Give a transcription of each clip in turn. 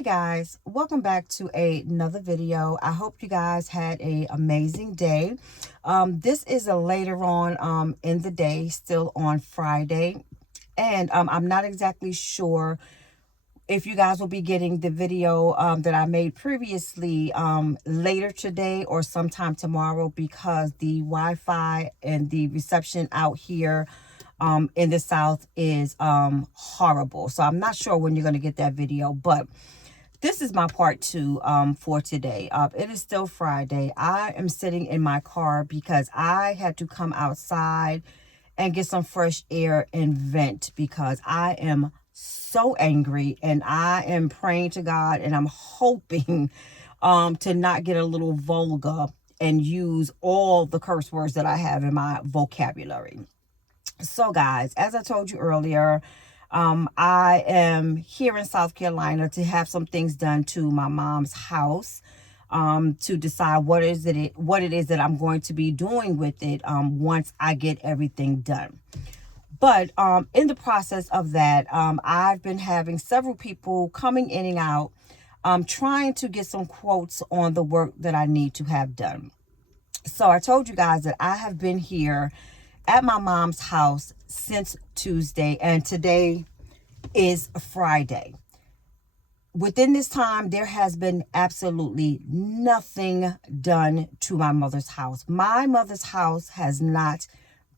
Hey guys, welcome back to another video. I hope you guys had an amazing day. This is a later on in the day, still on Friday, and I'm not exactly sure if you guys will be getting the video that I made previously later today or sometime tomorrow, because the Wi-Fi and the reception out here in the South is horrible. So I'm not sure when you're going to get that video, but this is my part two for today. It is still Friday. I am sitting in my car because I had to come outside and get some fresh air and vent, because I am so angry and I am praying to God, and I'm hoping to not get a little vulgar and use all the curse words that I have in my vocabulary. So guys, as I told you earlier, I am here in South Carolina to have some things done to my mom's house, to decide what it is that I'm going to be doing with it once I get everything done. But in the process of that, I've been having several people coming in and out, trying to get some quotes on the work that I need to have done. So I told you guys that I have been here at my mom's house since Tuesday, and today is Friday. Within this time, there has been absolutely nothing done to my mother's house. My mother's house has not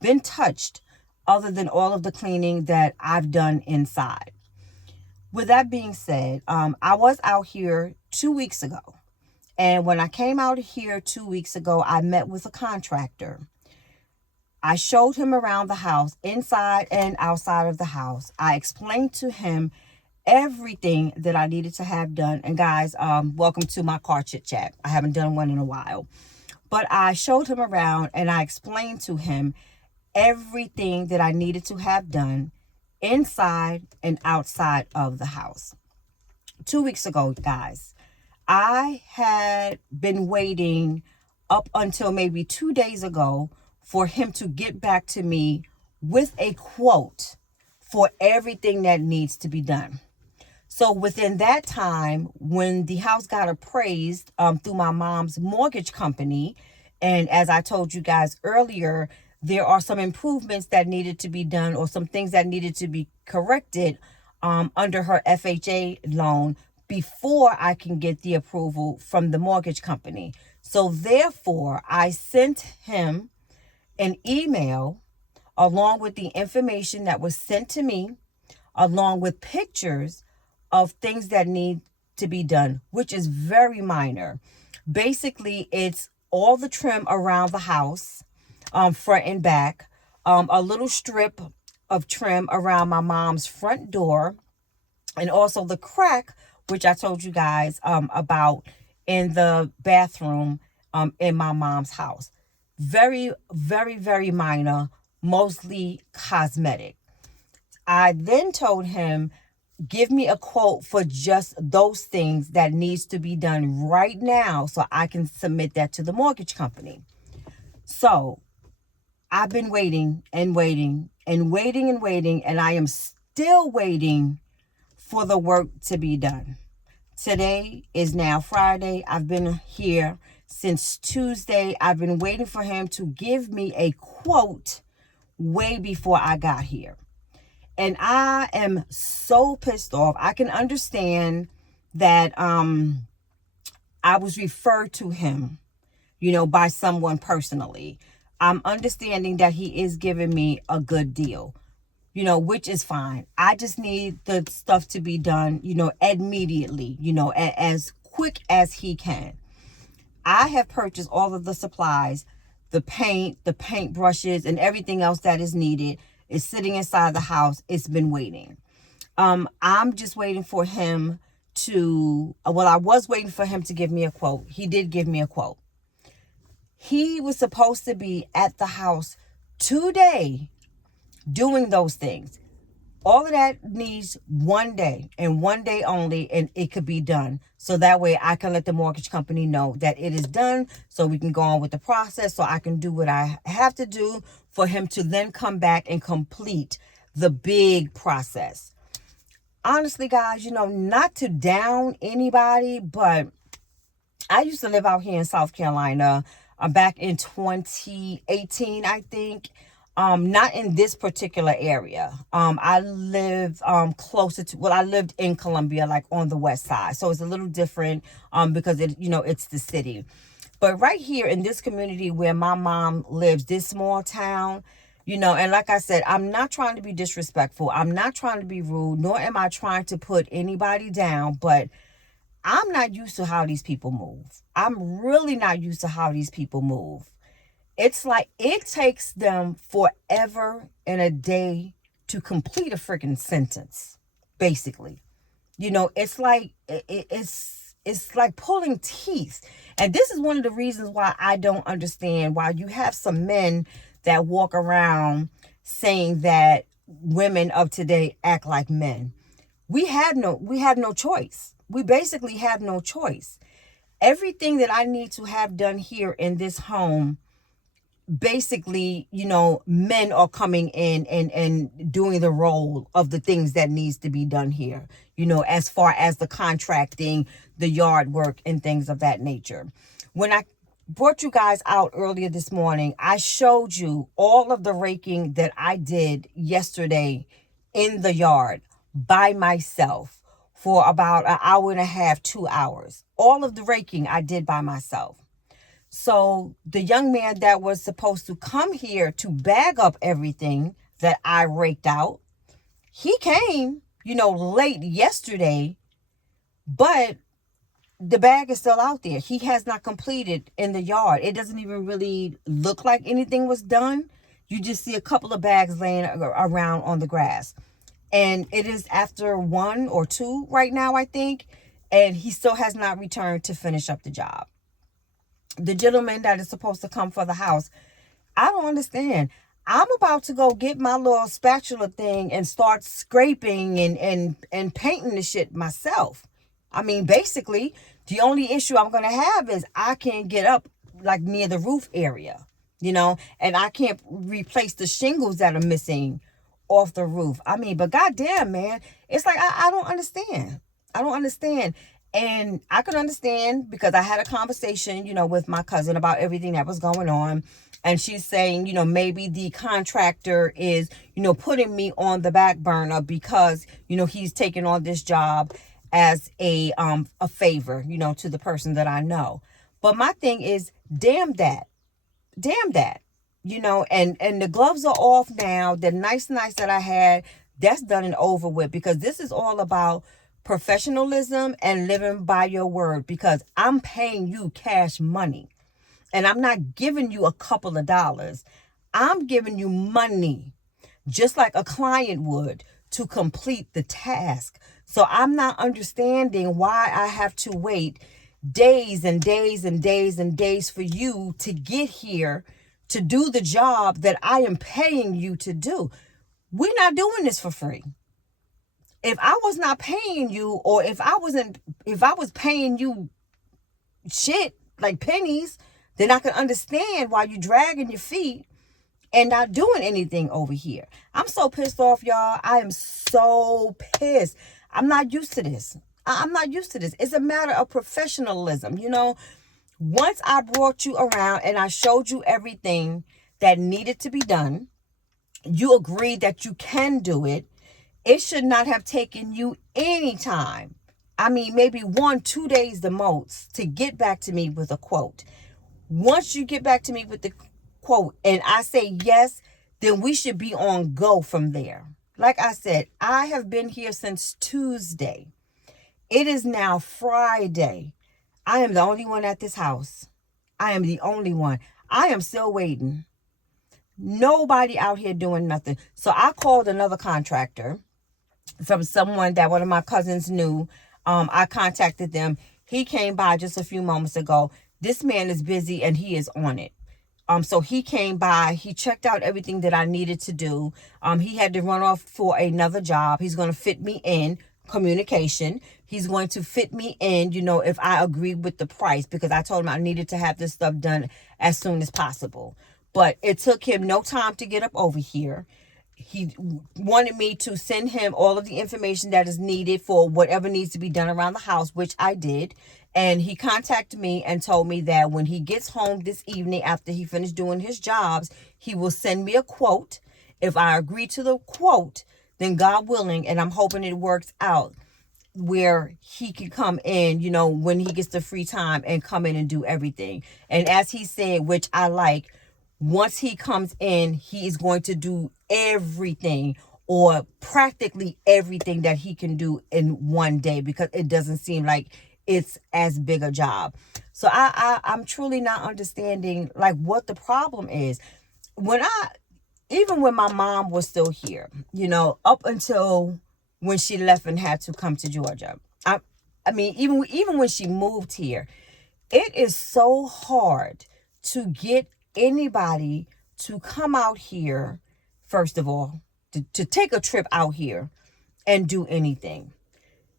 been touched, other than all of the cleaning that I've done inside. With that being said, I was out here 2 weeks ago. And when I came out here 2 weeks ago, I met with a contractor. I showed him around the house, inside and outside of the house. I explained to him everything that I needed to have done. And guys, welcome to my car chit chat. I haven't done one in a while. But I showed him around and I explained to him everything that I needed to have done inside and outside of the house. 2 weeks ago, guys, I had been waiting up until maybe 2 days ago for him to get back to me with a quote for everything that needs to be done. So within that time, when the house got appraised through my mom's mortgage company, and as I told you guys earlier, there are some improvements that needed to be done, or some things that needed to be corrected under her FHA loan before I can get the approval from the mortgage company. So therefore, I sent him an email along with the information that was sent to me, along with pictures of things that need to be done, which is very minor. Basically, it's all the trim around the house, front and back, a little strip of trim around my mom's front door, and also the crack, which I told you guys about in the bathroom in my mom's house. Very, very, very minor, mostly cosmetic. I then told him, give me a quote for just those things that needs to be done right now so I can submit that to the mortgage company. So I've been waiting and waiting and waiting and waiting, and I am still waiting for the work to be done. Today is now Friday. I've been here since Tuesday. I've been waiting for him to give me a quote way before I got here. And I am so pissed off. I can understand that I was referred to him, by someone personally. I'm understanding that he is giving me a good deal, which is fine. I just need the stuff to be done, immediately, as quick as he can. I have purchased all of the supplies, the paint brushes, and everything else that is needed is sitting inside the house. It's been waiting. I'm just waiting for him I was waiting for him to give me a quote. He did give me a quote. He was supposed to be at the house today doing those things. All of that needs 1 day and 1 day only, and it could be done. So that way I can let the mortgage company know that it is done, so we can go on with the process, so I can do what I have to do for him to then come back and complete the big process. honestly, guys, not to down anybody, but I used to live out here in South Carolina back in 2018, I think. Not in this particular area. I live closer to, well, I lived in Columbia, like on the west side. So it's a little different because it's the city. But right here in this community where my mom lives, this small town, and like I said, I'm not trying to be disrespectful. I'm not trying to be rude, nor am I trying to put anybody down, but I'm not used to how these people move. I'm really not used to how these people move. It's like it takes them forever and a day to complete a freaking sentence, basically. It's like it's like pulling teeth. And this is one of the reasons why I don't understand why you have some men that walk around saying that women of today act like men. We have no choice. We basically have no choice. Everything that I need to have done here in this home, basically, men are coming in and doing the role of the things that needs to be done here, as far as the contracting, the yard work and things of that nature. When I brought you guys out earlier this morning, I showed you all of the raking that I did yesterday in the yard by myself for about an hour and a half, 2 hours. All of the raking I did by myself. So the young man that was supposed to come here to bag up everything that I raked out, he came, late yesterday, but the bag is still out there. He has not completed in the yard. It doesn't even really look like anything was done. You just see a couple of bags laying around on the grass. And it is after 1 or 2 right now, I think. And he still has not returned to finish up the job. The gentleman that is supposed to come for the house, I don't understand. I'm about to go get my little spatula thing and start scraping and painting the shit myself. I mean, basically, the only issue I'm going to have is I can't get up like near the roof area, and I can't replace the shingles that are missing off the roof. I mean, but goddamn, man, it's like I don't understand. I don't understand. And I could understand because I had a conversation, with my cousin about everything that was going on. And she's saying, maybe the contractor is, putting me on the back burner because, he's taking on this job as a favor, to the person that I know. But my thing is, damn that. Damn that. And the gloves are off now. The nice that I had, that's done and over with, because this is all about professionalism and living by your word, because I'm paying you cash money and I'm not giving you a couple of dollars. I'm giving you money just like a client would to complete the task. So I'm not understanding why I have to wait days and days and days and days for you to get here to do the job that I am paying you to do. We're not doing this for free. If I was not paying you, or if I was paying you shit like pennies, then I could understand why you dragging your feet and not doing anything over here. I'm so pissed off, y'all. I am so pissed. I'm not used to this. I'm not used to this. It's a matter of professionalism. Once I brought you around and I showed you everything that needed to be done, you agreed that you can do it. It should not have taken you any time. I mean, maybe 1-2 days the most to get back to me with a quote. Once you get back to me with the quote and I say yes, then we should be on go from there. Like I said, I have been here since Tuesday. It is now Friday. I am the only one at this house. I am the only one. I am still waiting. Nobody out here doing nothing. So I called another contractor from someone that one of my cousins knew. I contacted them. He came by just a few moments ago. This man is busy and he is on it. So he came by, he checked out everything that I needed to do. He had to run off for another job. He's going to fit me in communication. He's going to fit me in, if I agree with the price, because I told him I needed to have this stuff done as soon as possible. But it took him no time to get up over here. He wanted me to send him all of the information that is needed for whatever needs to be done around the house, which I did. And he contacted me and told me that when he gets home this evening after he finished doing his jobs, he will send me a quote. If I agree to the quote, then God willing, and I'm hoping it works out, where he can come in, when he gets the free time and come in and do everything. And as he said, which I like, once he comes in, he is going to do everything, or practically everything that he can do in one day, because it doesn't seem like it's as big a job. So I'm truly not understanding like what the problem is. Even when my mom was still here, up until when she left and had to come to Georgia. I mean, even when she moved here, it is so hard to get anybody to come out here, first of all, to take a trip out here and do anything.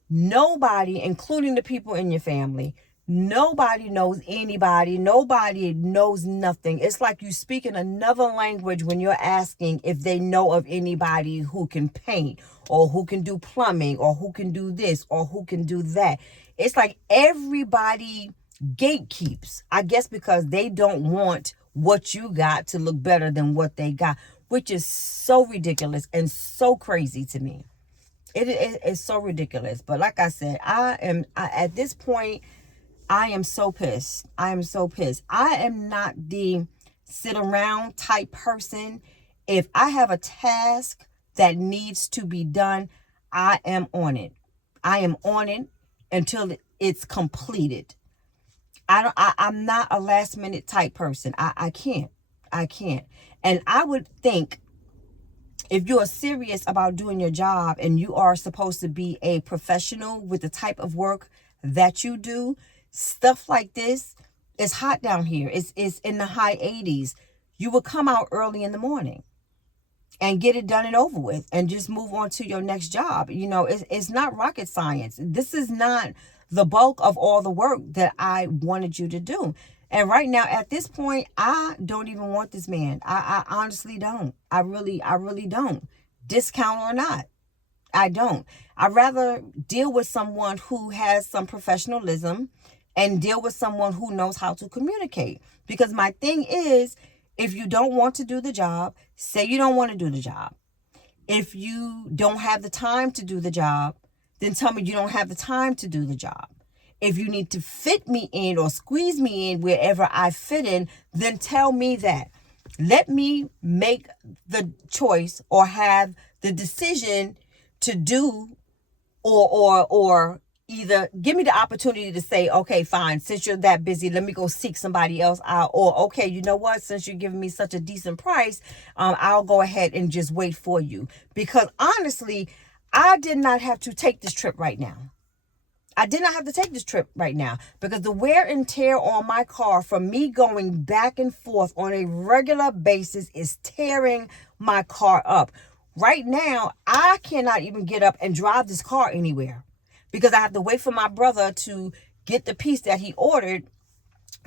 Nobody, including the people in your family, nobody knows anybody. Nobody knows nothing. It's like you speak in another language when you're asking if they know of anybody who can paint, or who can do plumbing, or who can do this, or who can do that. It's like everybody gatekeeps, I guess, because they don't want what you got to look better than what they got, which is so ridiculous and so crazy to me. It is so ridiculous. But like I said, at this point, I am so pissed. I am so pissed. I am not the sit around type person. If I have a task that needs to be done, I am on it. I am on it until it's completed. I'm not a last minute type person. I can't. I can't. And I would think, if you are serious about doing your job and you are supposed to be a professional with the type of work that you do, stuff like this is hot down here. It's in the high 80s. You will come out early in the morning and get it done and over with and just move on to your next job. It's not rocket science. This is not the bulk of all the work that I wanted you to do. And right now, at this point, I don't even want this man. I honestly don't. I really don't. Discount or not, I don't. I'd rather deal with someone who has some professionalism and deal with someone who knows how to communicate. Because my thing is, if you don't want to do the job, say you don't want to do the job. If you don't have the time to do the job, then tell me you don't have the time to do the job. If you need to fit me in or squeeze me in wherever I fit in, then tell me that. Let me make the choice or have the decision to do, or either give me the opportunity to say, okay, fine, since you're that busy, let me go seek somebody else out. Or, okay, you know what, since you're giving me such a decent price, I'll go ahead and just wait for you. Because honestly, I did not have to take this trip right now. I did not have to take this trip right now, because the wear and tear on my car from me going back and forth on a regular basis is tearing my car up. Right now, I cannot even get up and drive this car anywhere, because I have to wait for my brother to get the piece that he ordered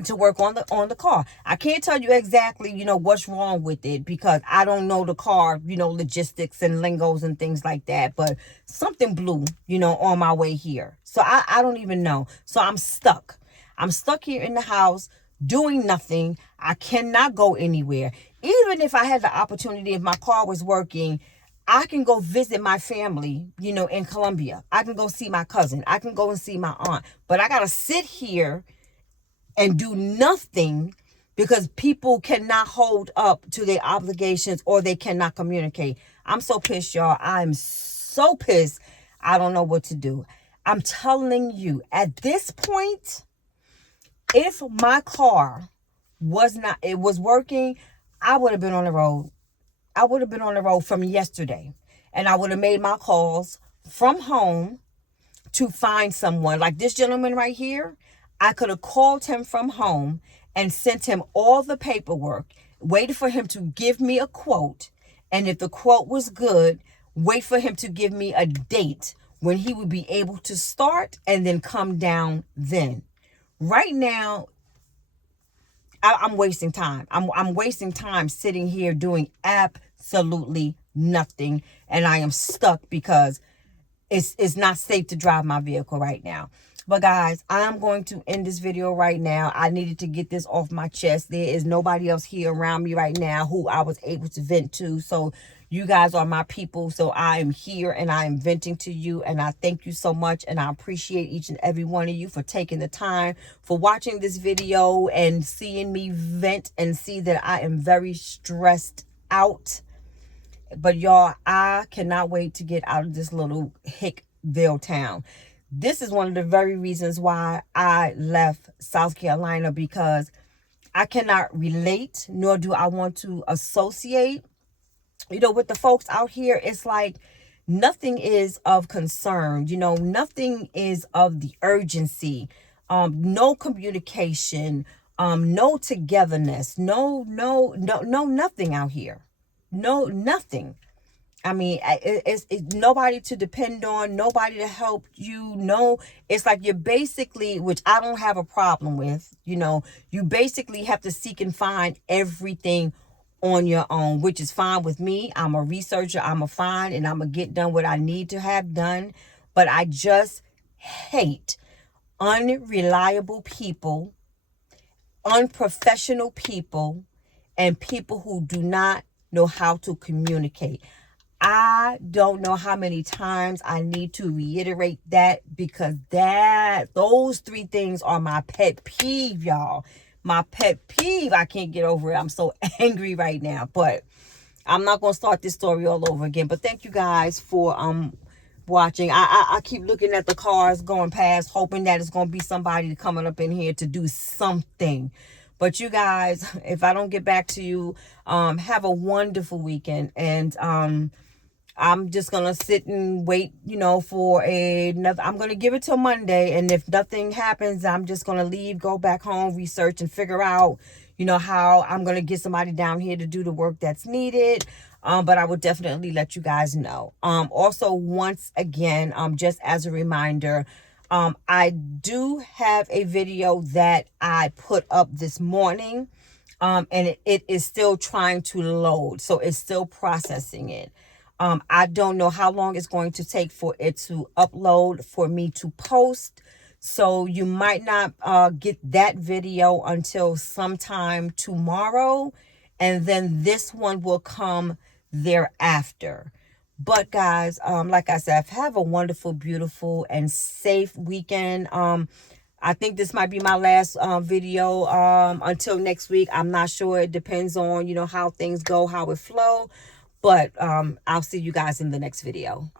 to work on the car. I can't tell you exactly, what's wrong with it, because I don't know the car, logistics and lingos and things like that. But something blew, on my way here. So I don't even know. So I'm stuck. I'm stuck here in the house doing nothing. I cannot go anywhere. Even if I had the opportunity, if my car was working, I can go visit my family, in Colombia. I can go see my cousin. I can go and see my aunt. But I got to sit here and do nothing because people cannot hold up to their obligations, or they cannot communicate. I'm so pissed, y'all. I'm so pissed. I don't know what to do. I'm telling you, at this point, if my car was working, I would have been on the road. I would have been on the road from yesterday, and I would have made my calls from home to find someone. Like this gentleman right here, I could have called him from home and sent him all the paperwork, waited for him to give me a quote, and if the quote was good, wait for him to give me a date when he would be able to start, and then come down then. Right now, I'm wasting time. I'm wasting time sitting here doing absolutely nothing, and I am stuck because it's not safe to drive my vehicle right now. But guys, I'm going to end this video right now. I needed to get this off my chest. There is nobody else here around me right now who I was able to vent to. So you guys are my people. So I am here and I am venting to you. And I thank you so much. And I appreciate each and every one of you for taking the time, for watching this video and seeing me vent and see that I am very stressed out. But y'all, I cannot wait to get out of this little Hickville town. This is one of the very reasons why I left South Carolina, because I cannot relate, nor do I want to associate, with the folks out here. It's like nothing is of concern, nothing is of the urgency, no communication, no togetherness, no, nothing out here. No, nothing. I mean, it's nobody to depend on, nobody to help you. No, it's like you're basically, which I don't have a problem with, you basically have to seek and find everything on your own, which is fine with me. I'm a researcher, I'm a find, and I'm going to get done what I need to have done. But I just hate unreliable people, unprofessional people, and people who do not know how to communicate. I don't know how many times I need to reiterate that, because those three things are my pet peeve, y'all. My pet peeve. I can't get over it. I'm so angry right now, but I'm not going to start this story all over again. But thank you guys for watching. I keep looking at the cars going past, hoping that it's going to be somebody coming up in here to do something. But you guys, if I don't get back to you, have a wonderful weekend. And I'm just going to sit and wait, for another. I'm going to give it till Monday. And if nothing happens, I'm just going to leave, go back home, research, and figure out, how I'm going to get somebody down here to do the work that's needed. But I will definitely let you guys know. Also, once again, just as a reminder, I do have a video that I put up this morning. And it is still trying to load. So it's still processing it. I don't know how long it's going to take for it to upload, for me to post. So you might not get that video until sometime tomorrow. And then this one will come thereafter. But guys, like I said, have a wonderful, beautiful, and safe weekend. I think this might be my last video until next week. I'm not sure. It depends on, how things go, how it flow. But I'll see you guys in the next video.